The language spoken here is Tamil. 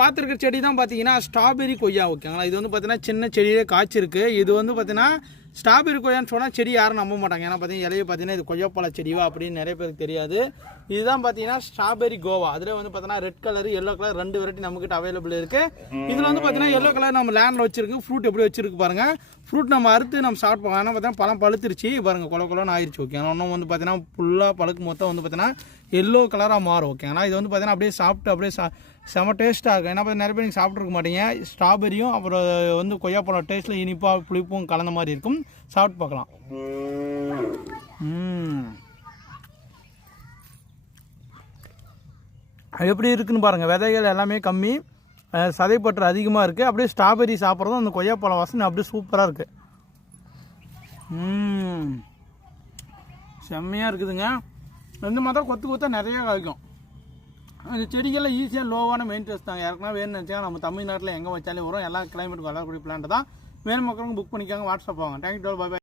பார்த்துருக்க செடி தான் பார்த்தீங்கன்னா ஸ்ட்ராபெரி கொய்யா ஓகேங்களா. இது வந்து பார்த்தீங்கன்னா சின்ன செடியிலே காய்ச்சிருக்கு. இது வந்து பார்த்தீங்கன்னா ஸ்ட்ராபெரி கொய்யான்னு சொன்னால் செடி யாரும் நம்ப மாட்டாங்க. ஏன்னா பார்த்தீங்கன்னா இலையை பார்த்தீங்கன்னா இது கொய்யாப்பழ செடிவா அப்படின்னு நிறைய பேருக்கு தெரியாது. இதுதான் பார்த்தீங்கன்னா ஸ்ட்ராபெரி கோவா. அதில் வந்து பார்த்தீங்கன்னா red colour yellow colour 2 variety நம்மகிட்ட அவைலபிள் இருக்குது. இதில் வந்து பார்த்தீங்கன்னா எல்லோ கலர் நம்ம லேண்டில் வச்சிருக்கு. ஃப்ரூட் எப்படி வச்சிருக்கு பாருங்கள். ஃப்ரூட் நம்ம அறுத்து நம்ம ஸ்டார்ட் பண்ணலாம். ஏன்னா பார்த்தீங்கன்னா பழம் பழுத்துருச்சு பாருங்கள், கொலன்னு ஆயிடுச்சு ஓகேங்களா. இன்னும் வந்து பார்த்தீங்கன்னா ஃபுல்லாக பழுக்கு மொத்தம் வந்து பார்த்தீங்கன்னா எல்லோ கலராக மாறும் ஓகேங்களா. இது வந்து பார்த்தீங்கன்னா அப்படியே சாப்பிட்டு அப்படியே செம டேஸ்ட்டாக இருக்கும். ஏன்னா நிறைய பேர் நீங்கள் சாப்பிட்ருக்க மாட்டீங்க. ஸ்ட்ராபெரியும் அப்புறம் வந்து கொய்யாப்பழம் டேஸ்ட்டில் இனிப்பாக புளிப்பும் கலந்த மாதிரி இருக்கும். சாப்பிட்டு பார்க்கலாம். எப்படி இருக்குன்னு பாருங்கள். விதைகள் எல்லாமே கம்மி, சதைப்பற்று அதிகமாக இருக்குது. அப்படியே ஸ்ட்ராபெரி சாப்பிட்றதும் அந்த கொய்யாப்பழம் வாசனை அப்படியே சூப்பராக இருக்குது. செம்மையாக இருக்குதுங்க. இந்த மாதிரி கொத்தா நிறைய காய்க்கும். அந்த செடிகளில் ஈஸியாக லோவான மெயின்டெனன்ஸ் தாங்க. யாருக்குன்னா வேணும்னு நினச்சா நம்ம தமிழ்நாட்டில் எங்கே வச்சாலே வரும். எல்லா கிளைமேட்டுக்கும் வரக்கூடிய பிளான்ட் தான். வேணும் மக்களும் புக் பண்ணிக்காங்க. வாட்ஸ்அப் வாங்க. தேங்க்யூ. Bye by.